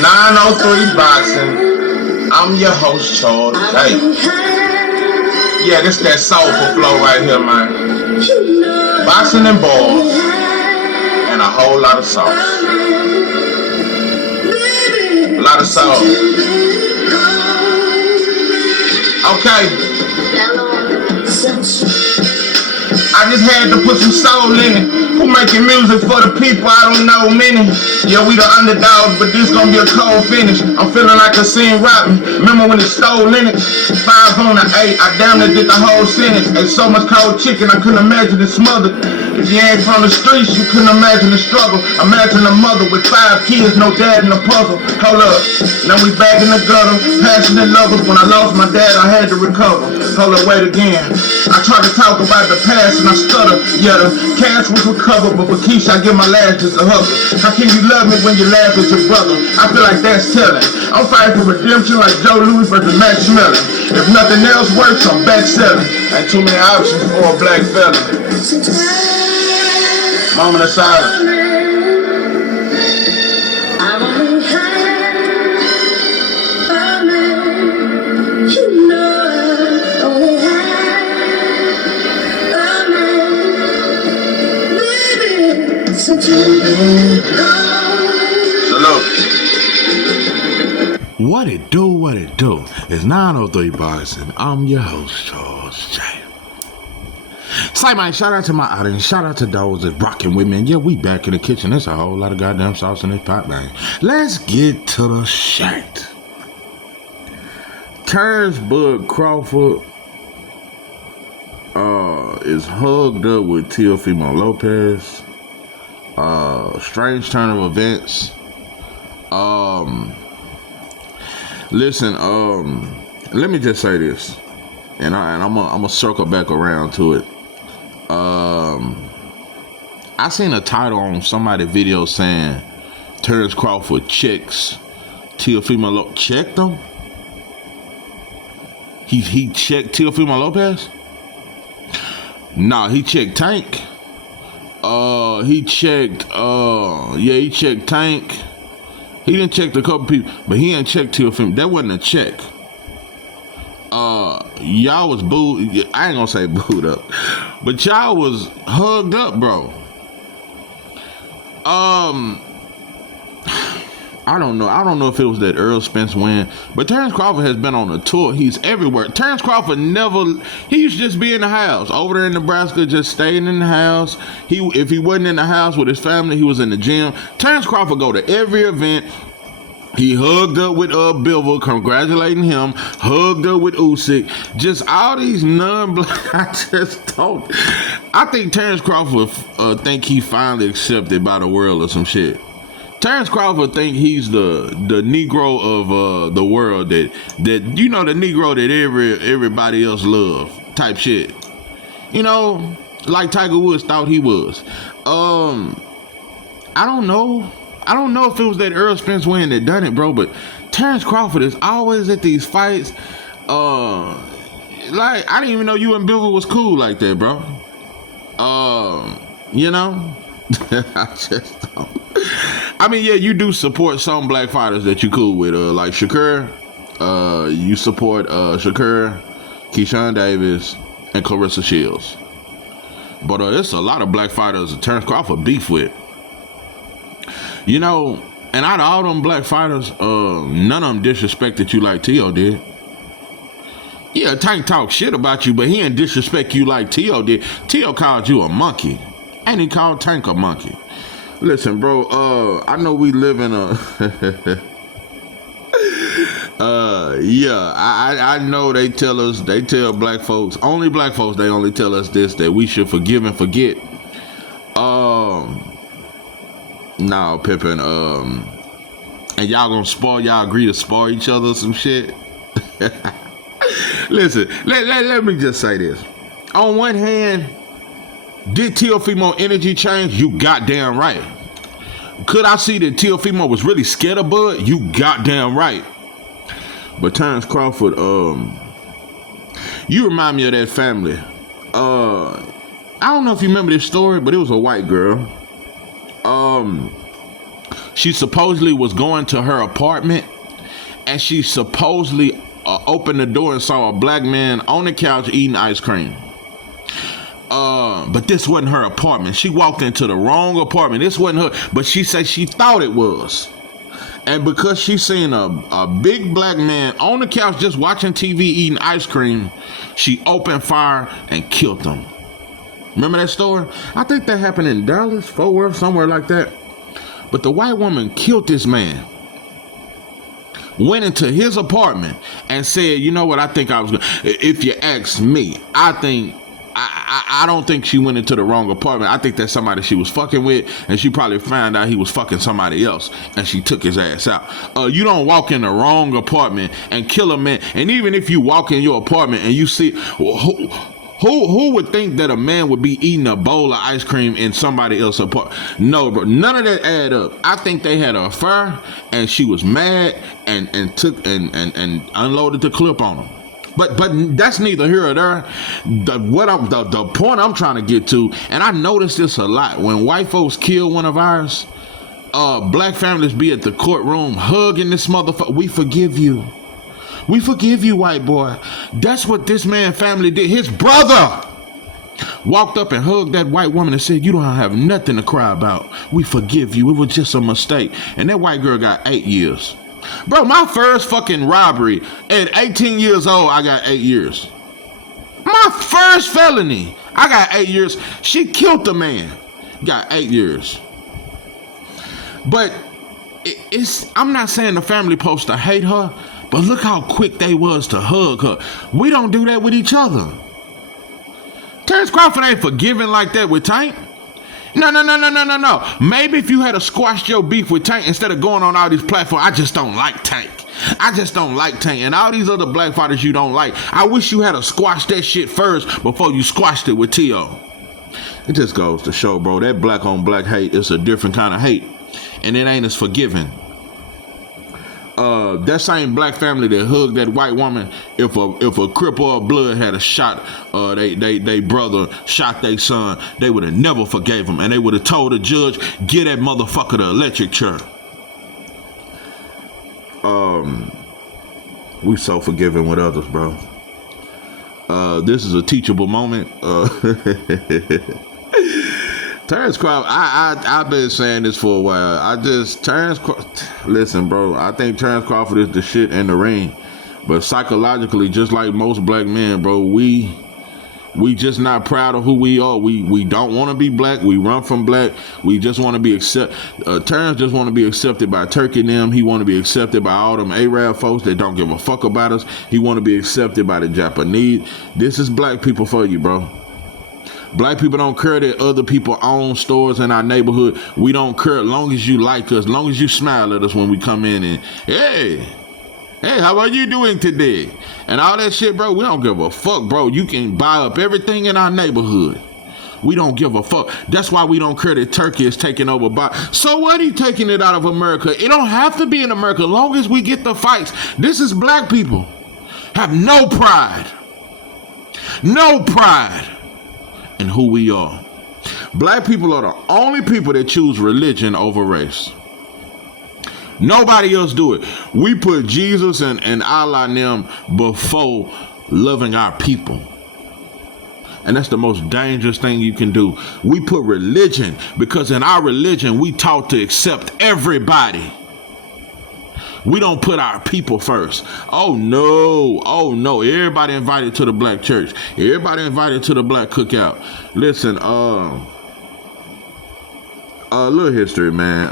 903 Boxing. I'm your host, Charles J. Yeah, this that soulful flow right here, man. Boxing and balls and a whole lot of sauce. A lot of sauce. Okay. I just had to put some soul in it. Who making music for the people? I don't know many. Yeah, we the underdogs, but this gonna be a cold finish. I'm feeling like a scene rapping. Remember when it stole in it? 5 on the 8, I damn near did the whole sentence. Ate so much cold chicken, I couldn't imagine it smothered. If you ain't from the streets, you couldn't imagine the struggle. Imagine a mother with 5 kids, no dad in the puzzle. Hold up, now we back in the gutter. Passionate lovers, when I lost my dad, I had to recover. Hold up, wait again. I tried to talk about the past and I stutter. Yeah, the cash was recovered, but for Keisha, I give my last just a hug. How can you love me when you laugh at your brother? I feel like that's telling. I'm fighting for redemption like Joe Louis versus Max Schmeling. If nothing else works, I'm back selling. Ain't too many options for a black fella. Moment of silence. What it do, what it do. It's 903 Boxing. I'm your host, Charles J. Say, man, shout out to my audience. Shout out to those that's rocking with me. And yeah, we back in the kitchen. There's a whole lot of goddamn sauce in this pot, man. Let's get to the shit. Terence Crawford is hugged up with Teofimo Lopez. Strange turn of events. Listen, let me just say this, and I'm gonna circle back around to it. I seen a title on somebody's video saying Terence Crawford checks Teofimo Lopez. Checked him? He checked Teofimo Lopez? Nah, he checked Tank. He checked Tank. He didn't check a couple people, but he didn't check Teofimo. That wasn't a check. Y'all was booed. I ain't gonna say booed up, but y'all was hugged up, bro. I don't know if it was that Earl Spence win, but Terence Crawford has been on a tour. He's everywhere. Terence Crawford he used to just be in the house. Over there in Nebraska, just staying in the house. If he wasn't in the house with his family, he was in the gym. Terence Crawford go to every event. He hugged up with Bivol, congratulating him. Hugged up with Usyk. Just all these non-black. I think Terence Crawford think he finally accepted by the world or some shit. Terence Crawford think he's the Negro of the world that you know, the Negro that everybody else love type shit. You know, like Tiger Woods thought he was. I don't know if it was that Earl Spence win that done it, bro, but Terence Crawford is always at these fights. Like, I didn't even know you and Bivol was cool like that, bro. You know? I just don't. I mean, yeah, you do support some black fighters that you cool with, like Shakur. You support Shakur, Keyshawn Davis, and Clarissa Shields. But there's a lot of black fighters that Terence Crawford beef with. You know, and out of all them black fighters, none of them disrespected you like Teo did. Yeah, Tank talk shit about you, but he didn't disrespect you like Teo did. Teo called you a monkey. And he called Tank a monkey. Listen, bro, I know we live in a... I know they tell black folks, only black folks, they only tell us this, that we should forgive and forget. Nah, Pippin, and y'all agree to spoil each other or some shit? Listen, let me just say this. On one hand, did Teofimo energy change? You goddamn right. Could I see that Teofimo was really scared of Bud? You goddamn right. But Terence Crawford, you remind me of that family. I don't know if you remember this story, but it was a white girl. She supposedly was going to her apartment, and she supposedly opened the door and saw a black man on the couch eating ice cream. But this wasn't her apartment. She walked into the wrong apartment. This wasn't her, but she said she thought it was. And because she seen a big black man on the couch just watching TV eating ice cream, she opened fire and killed him. Remember that story? I think that happened in Dallas, Fort Worth, somewhere like that. But the white woman killed this man, went into his apartment and said, you know what, I think I was going to, if you ask me, I don't think she went into the wrong apartment. I think that's somebody she was fucking with, and she probably found out he was fucking somebody else, and she took his ass out. You don't walk in the wrong apartment and kill a man. And even if you walk in your apartment and you see, who would think that a man would be eating a bowl of ice cream in somebody else's apartment? No, bro, none of that add up. I think they had an affair, and she was mad and took and unloaded the clip on him. But that's neither here or there. The point I'm trying to get to, and I notice this a lot, when white folks kill one of ours, black families be at the courtroom hugging this motherfucker. We forgive you. We forgive you, white boy. That's what this man family did. His brother walked up and hugged that white woman and said, you don't have nothing to cry about. We forgive you. It was just a mistake. And that white girl got 8 years. Bro, my first fucking robbery at 18 years old, I got 8 years. My first felony, I got 8 years. She killed the man, got 8 years. But I'm not saying the family supposed to hate her, but look how quick they was to hug her. We don't do that with each other. Terence Crawford ain't forgiving like that with Tank. No. Maybe if you had to squash your beef with Tank instead of going on all these platforms, I just don't like Tank. I just don't like Tank. And all these other black fighters you don't like, I wish you had to squash that shit first before you squashed it with Tio. It just goes to show, bro, that black on black hate is a different kind of hate. And it ain't as forgiving. That same black family that hugged that white woman, if a Crip or a Blood had a shot, they brother shot their son, they would have never forgave him, and they would have told the judge, get that motherfucker the electric chair. We so forgiving with others, bro. This is a teachable moment. Terence Crawford, I've been saying this for a while. Listen, bro, I think Terence Crawford is the shit in the ring. But psychologically, just like most black men, bro, we just not proud of who we are. We don't want to be black. We run from black. We just want to be Terrance just want to be accepted by Turkey and them. He want to be accepted by all them Arab folks that don't give a fuck about us. He want to be accepted by the Japanese. This is black people for you, bro. Black people don't care that other people own stores in our neighborhood. We don't care as long as you like us, as long as you smile at us when we come in and, hey, how are you doing today? And all that shit, bro, we don't give a fuck, bro. You can buy up everything in our neighborhood. We don't give a fuck. That's why we don't care that Turkey is taking over. So what, he taking it out of America? It don't have to be in America as long as we get the fights. This is black people. Have no pride. No pride in who we are. Black people are the only people that choose religion over race. Nobody else do it. We put Jesus and Allah and them before loving our people. And that's the most dangerous thing you can do. We put religion, because in our religion, we taught to accept everybody. We don't put our people first. Oh no. Everybody invited to the black church. Everybody invited to the black cookout. Listen, a little history, man.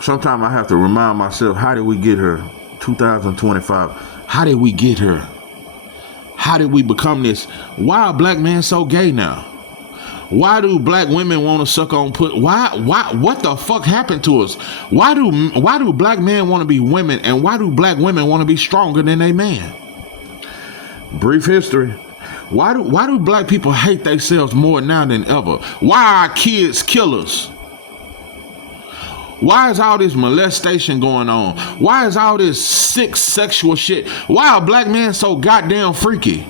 Sometimes I have to remind myself, how did we get here? 2025. How did we get here? How did we become this? Why are black men so gay now? Why do black women want to suck on why what the fuck happened to us? Why do black men want to be women, and why do black women want to be stronger than they man? Brief history. Why do black people hate themselves more now than ever? Why are our kids killers? Why is all this molestation going on? Why is all this sick sexual shit? Why are black men so goddamn freaky?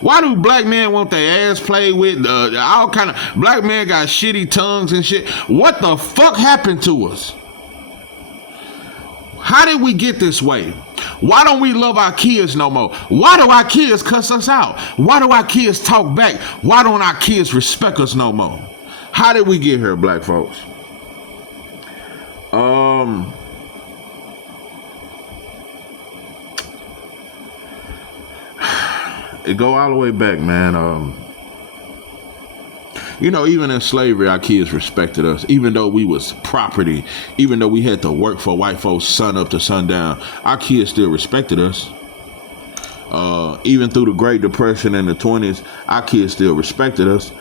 Why do black men want their ass played with? All kind of black men got shitty tongues and shit. What the fuck happened to us? How did we get this way? Why don't we love our kids no more? Why do our kids cuss us out? Why do our kids talk back? Why don't our kids respect us no more? How did we get here, black folks? It go all the way back, man. You know, even in slavery, our kids respected us. Even though we was property, even though we had to work for white folks sun up to sundown, our kids still respected us. Even through the Great Depression in the 20s, our kids still respected us.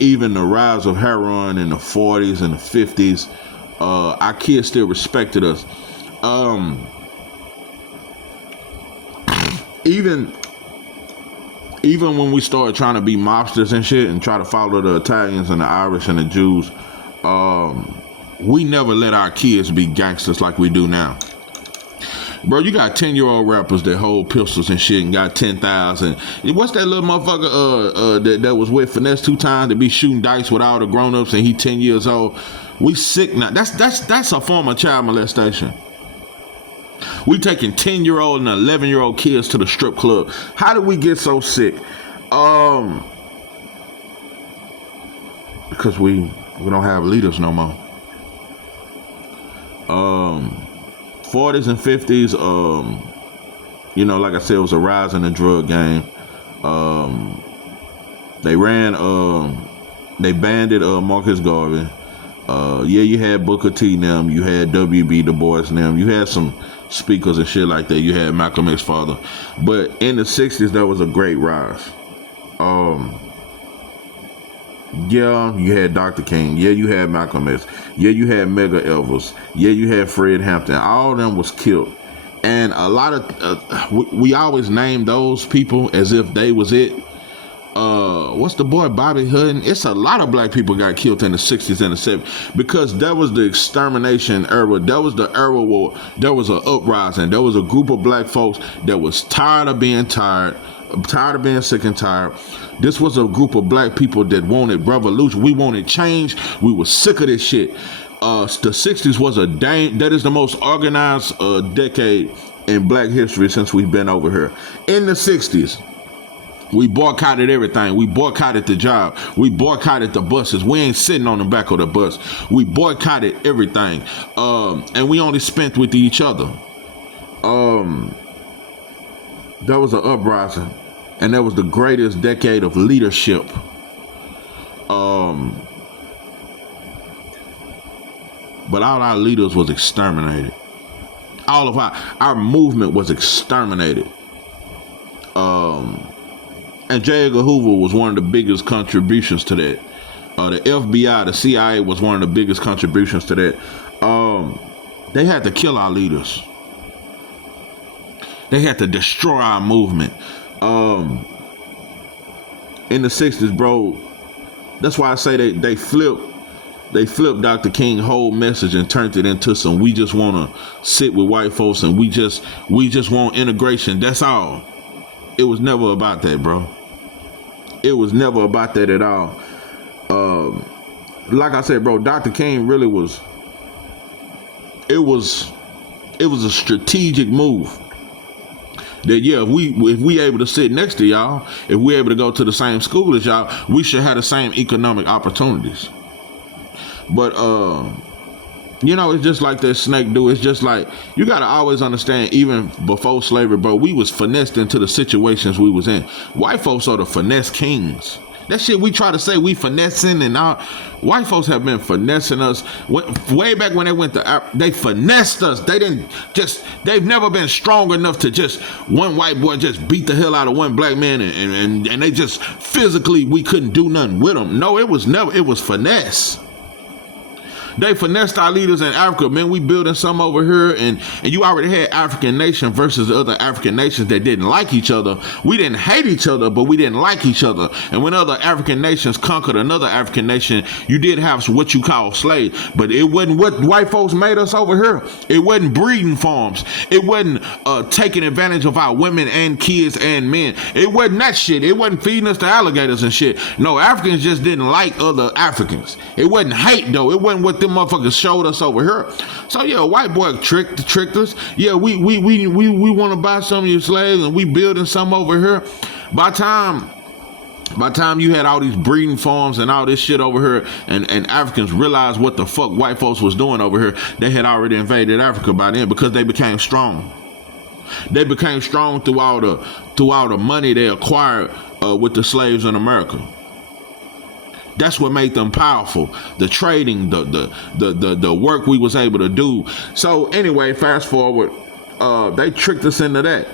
Even the rise of heroin in the 40s and the 50s, our kids still respected us. Even when we started trying to be mobsters and shit and try to follow the Italians and the Irish and the Jews, we never let our kids be gangsters like we do now. Bro, you got 10-year-old rappers that hold pistols and shit and got 10,000. What's that little motherfucker that was with Finesse 2 times to be shooting dice with all the grown-ups and he 10 years old? We sick now. That's a form of child molestation. We taking 10-year-old and 11-year-old kids to the strip club. How did we get so sick? Because we don't have leaders no more. 40s and 50s, you know, like I said, it was a rise in the drug game. They banded Marcus Garvey. Yeah, you had Booker T and them, you had W.B. Du Bois and them, you had some speakers and shit like that, you had Malcolm X's father. But in the 60s, that was a great rise. Yeah, you had Dr. King. Yeah, you had Malcolm X. Yeah, you had Medgar Evers. Yeah, you had Fred Hampton. All of them was killed. And a lot of, we always name those people as if they was it. What's the boy, Bobby Hutton? It's a lot of black people got killed in the 60s and the 70s because that was the extermination era. That was the era where there was an uprising. There was a group of black folks that was tired of being sick and tired. This was a group of black people that wanted revolution. We wanted change. We were sick of this shit. The 60s was that is the most organized decade in black history since we've been over here. In the 60s, we boycotted everything. We boycotted the job. We boycotted the buses. We ain't sitting on the back of the bus. We boycotted everything. And we only spent with each other. That was an uprising. And that was the greatest decade of leadership. But all our leaders was exterminated. All of our movement was exterminated. And J. Edgar Hoover was one of the biggest contributions to that. The FBI, the CIA was one of the biggest contributions to that. They had to kill our leaders. They had to destroy our movement. In the 60s, bro, that's why I say they flipped Dr. King's whole message and turned it into some we just want to sit with white folks and we just want integration. That's all. It was never about that, bro. It was never about that at all. Like I said, bro, Dr. King really was. It was a strategic move. That yeah, if we able to sit next to y'all, if we able to go to the same school as y'all, we should have the same economic opportunities. But you know, it's just like that snake do. It's just like you gotta always understand. Even before slavery, bro, we was finessed into the situations we was in. White folks are the finesse kings. That shit we try to say we finessing and all. White folks have been finessing us way back when they went to. They finessed us. They've never been strong enough to just one white boy just beat the hell out of one black man and they just physically we couldn't do nothing with them. No, it was finesse. They finessed our leaders in Africa. Man, we building some over here, and you already had African nation versus the other African nations that didn't like each other. We didn't hate each other, but we didn't like each other. And when other African nations conquered another African nation, you did have what you call slaves, but it wasn't what white folks made us over here. It wasn't breeding farms. It wasn't taking advantage of our women and kids and men. It wasn't that shit. It wasn't feeding us to alligators and shit. No, Africans just didn't like other Africans. It wasn't hate though. It wasn't what them motherfuckers showed us over here. So yeah, white boy tricked us. Yeah, we want to buy some of your slaves, and we building some over here. By time you had all these breeding farms and all this shit over here, and Africans realized what the fuck white folks was doing over here, they had already invaded Africa by then, because they became strong. They became strong through all the money they acquired with the slaves in America. That's what made them powerful. The trading, the work we was able to do. So anyway, fast forward, they tricked us into that.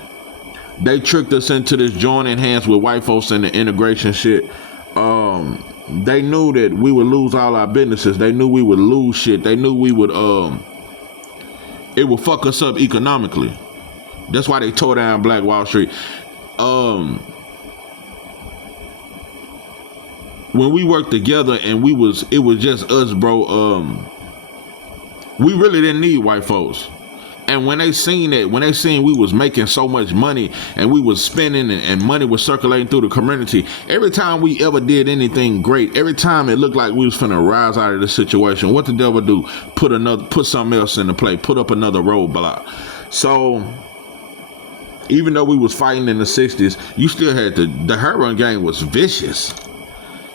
They tricked us into this joining hands with white folks and the integration shit. They knew that we would lose all our businesses. They knew we would lose shit. They knew we would it would fuck us up economically. That's why they tore down Black Wall Street. When we worked together and it was just us, bro, we really didn't need white folks. And when they seen we was making so much money and we was spending and money was circulating through the community, every time we ever did anything great, every time it looked like we was finna rise out of the situation, what the devil do? Put something else into play, put up another roadblock. So even though we was fighting in the 60s, you still had the heroin game was vicious.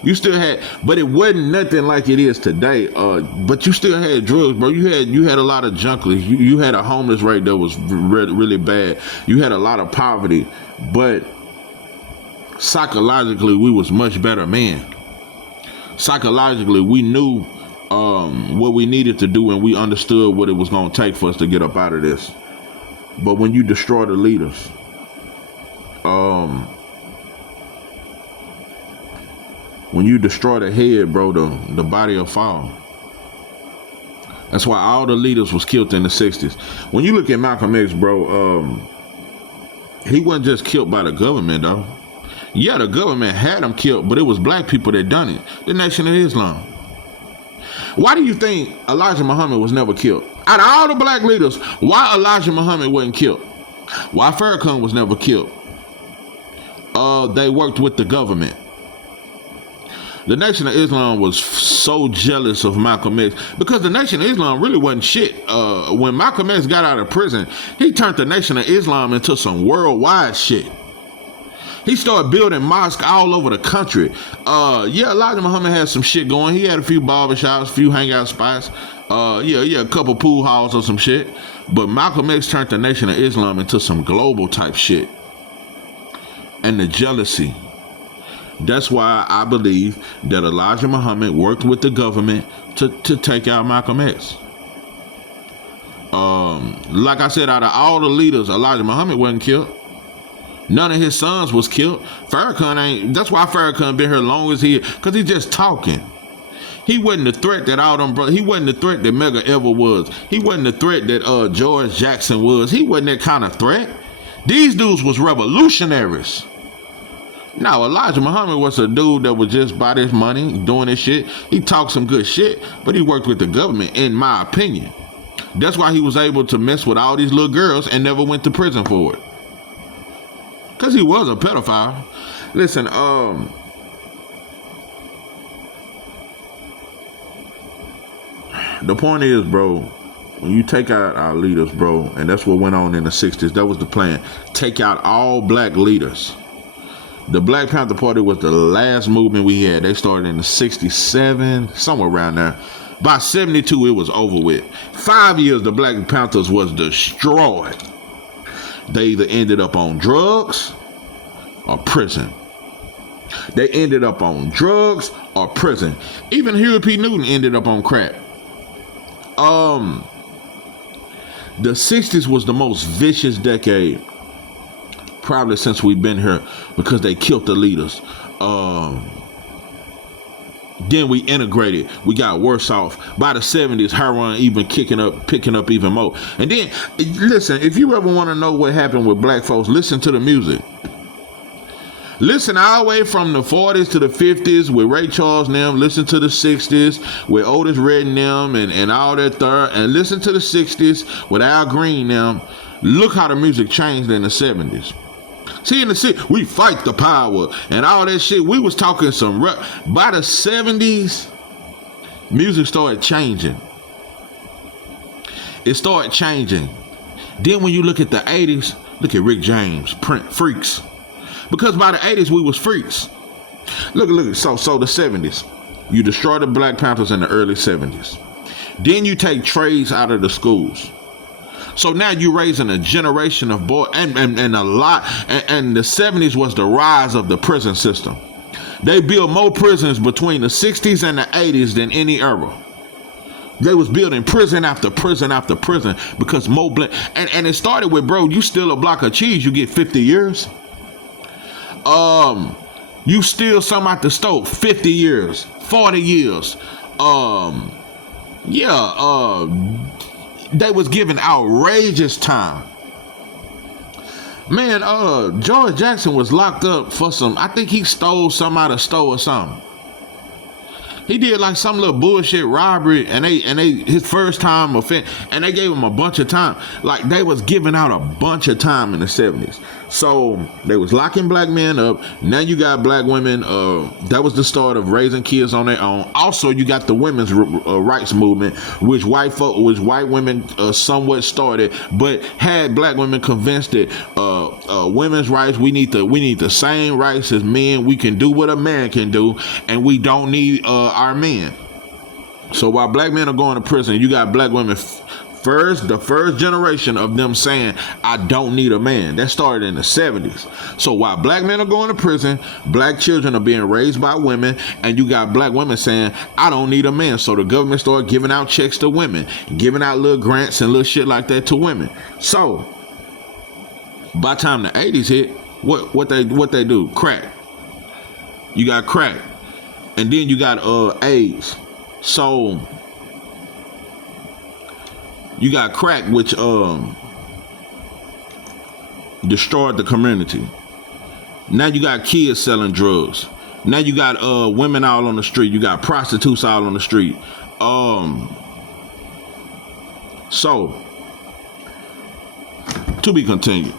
You still had, but it wasn't nothing like it is today. But you still had drugs, bro. You had a lot of junkies. You had a homeless rate that was really bad. You had a lot of poverty, but psychologically we was much better men. Psychologically, we knew what we needed to do, and we understood what it was gonna take for us to get up out of this. But when you destroy the leaders, when you destroy the head, bro, the body will fall. That's why all the leaders was killed in the 60s. When you look at Malcolm X, bro, he wasn't just killed by the government, though. Yeah, the government had him killed, but it was black people that done it. The Nation of Islam. Why do you think Elijah Muhammad was never killed? Out of all the black leaders, why Elijah Muhammad wasn't killed? Why Farrakhan was never killed? They worked with the government. The Nation of Islam was so jealous of Malcolm X because the Nation of Islam really wasn't shit. When Malcolm X got out of prison, he turned the Nation of Islam into some worldwide shit. He started building mosques all over the country. Yeah, Elijah Muhammad had some shit going. He had a few barbershops, a few hangout spots. A couple pool halls or some shit. But Malcolm X turned the Nation of Islam into some global type shit. And the jealousy. That's why I believe that Elijah Muhammad worked with the government to take out Malcolm X. Like I said, out of all the leaders, Elijah Muhammad wasn't killed. None of his sons was killed. Farrakhan ain't. That's why Farrakhan been here long as he, because he's just talking. He wasn't the threat that all them brothers. He wasn't the threat that Mega ever was. He wasn't the threat that George Jackson was. He wasn't that kind of threat. These dudes was revolutionaries. Now, Elijah Muhammad was a dude that was just about his money, doing his shit. He talked some good shit, but he worked with the government, in my opinion. That's why he was able to mess with all these little girls and never went to prison for it. Because he was a pedophile. Listen, the point is, bro, when you take out our leaders, bro, and that's what went on in the 60s, that was the plan. Take out all black leaders. The Black Panther Party was the last movement we had. They started in the 67, somewhere around there. By 72, it was over with. 5 years, the Black Panthers was destroyed. They either ended up on drugs or prison. They ended up on drugs or prison. Even Huey P. Newton ended up on crack. The 60s was the most vicious decade probably since we've been here, because they killed the leaders. Then we integrated. We got worse off. By the 70s, heroin even picking up even more. And then, listen, if you ever want to know what happened with black folks, listen to the music. Listen all the way from the 40s to the 50s with Ray Charles and them. Listen to the 60s with Otis Redding them and all that third. And listen to the 60s with Al Green them. Look how the music changed in the 70s. See, in the city, we fight the power and all that shit. We was talking some rap. By the 70s, music started changing. It started changing. Then when you look at the 80s, look at Rick James, Prince, Freaks. Because by the 80s, we was freaks. Look. So the 70s, you destroy the Black Panthers in the early 70s. Then you take trades out of the schools. So now you're raising a generation of boys, and a lot. And the 70s was the rise of the prison system. They built more prisons between the 60s and the 80s than any era. They was building prison after prison after prison because more black. And it started with, bro, you steal a block of cheese, you get 50 years. You steal something out the stove, 50 years, 40 years. They was given outrageous time. Man, George Jackson was locked up for I think he stole something out of a store or something. He did like some little bullshit robbery, and they his first time offense, and they gave him a bunch of time. Like they was giving out a bunch of time in the 70s. So they was locking black men up. Now you got black women. That was the start of raising kids on their own. Also, you got the women's rights movement, which white women somewhat started, but had black women convinced that women's rights, we need the same rights as men. We can do what a man can do, and we don't need our men. So while black men are going to prison, you got black women the first generation of them saying, I don't need a man. That started in the 70s. So while black men are going to prison, black children are being raised by women, and you got black women saying, I don't need a man. So the government started giving out checks to women, giving out little grants and little shit like that to women. So by the time the 80s hit, what they do? Crack. You got crack. And then you got AIDS. So you got crack, which destroyed the community. Now you got kids selling drugs. Now you got women all on the street. You got prostitutes all on the street. So to be continued.